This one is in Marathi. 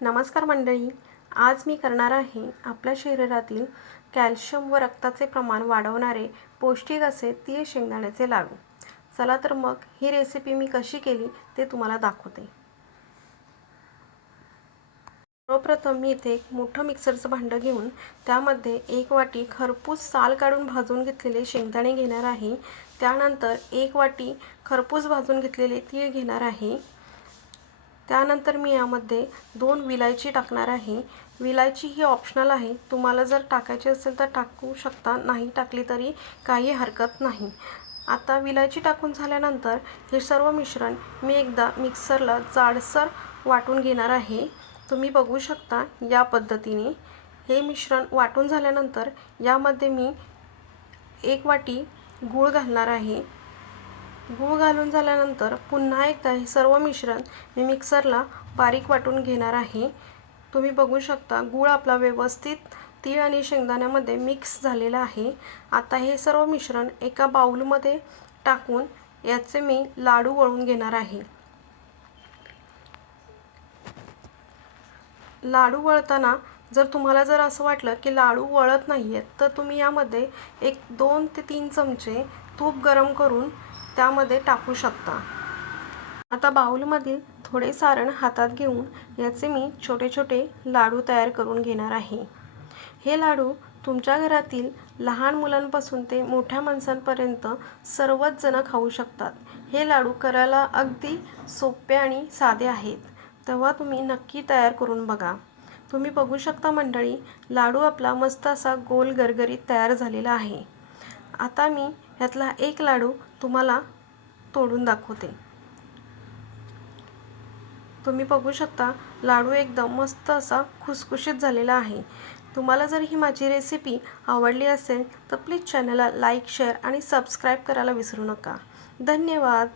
नमस्कार मंडळी आज मी करणार आहे आपल्या शरीरातील कॅल्शियम व रक्ताचे प्रमाण वाढवणारे पौष्टिक असे तीळ शेंगदाण्याचे लाडू. चला तर मग ही रेसिपी मी कशी केली ते तुम्हाला दाखवते. सर्वप्रथम मी इथे एक मोठं मिक्सरचं भांडं घेऊन त्यामध्ये एक वाटी खरपूस साल काढून भाजून घेतलेले शेंगदाणे घेणार आहे. त्यानंतर एक वाटी खरपूस भाजून घेतलेले तीळ घेणार आहे. त्यानंतर मी यामध्ये दोन विलायची टाकणार आहे. विलायची ही ऑप्शनल आहे. तुम्हाला जर टाकायची असेल तर टाकू शकता. नाही टाकली तरी काही हरकत नाही. आता विलायची टाकून झाल्यानंतर हे सर्व मिश्रण मी एकदा मिक्सरला जाडसर वाटून घेणार आहे. तुम्ही बघू शकता या पद्धतीने. हे मिश्रण वाटून झाल्यानंतर यामध्ये मी एक वाटी गूळ घालणार आहे. गूळ घालून झाल्यानंतर पुन्हा एकदा हे सर्व मिश्रण मी मिक्सरला बारीक वाटून घेणार आहे. तुम्ही बघू शकता गूळ आपला व्यवस्थित तीळ आणि शेंगदाण्यामध्ये मिक्स झालेला आहे. आता हे सर्व मिश्रण एका बाऊलमध्ये टाकून याचे मी लाडू वळून घेणार आहे. लाडू वळताना जर तुम्हाला जर असं वाटलं की लाडू वळत नाही आहेत तर तुम्ही यामध्ये एक दोन ते तीन चमचे तूप गरम करून त्यामध्ये टाकू शकता. आता बाऊलमधील थोडे सारण हातात घेऊन याचे मी छोटे छोटे लाडू तयार करून घेणार आहे. हे लाडू तुमच्या घरातील लहान मुलांपासून ते मोठ्या माणसांपर्यंत सर्वच जण खाऊ शकतात. हे लाडू करायला अगदी सोपे आणि साधे आहेत. तेव्हा तुम्ही नक्की तयार करून बघा. तुम्ही बघू शकता मंडळी लाडू आपला मस्त असा गोल गरगरीत तयार झालेला आहे. आता मी ह्यातला एक लाडू तुम्हाला तोडून दाखवते. तुम्ही बघू शकता लाडू एकदम मस्त असा खुसखुशीत झालेला आहे. तुम्हाला जर ही माझी रेसिपी आवडली असेल तर प्लीज चॅनलला लाईक शेअर आणि सबस्क्राईब करायला विसरू नका. धन्यवाद!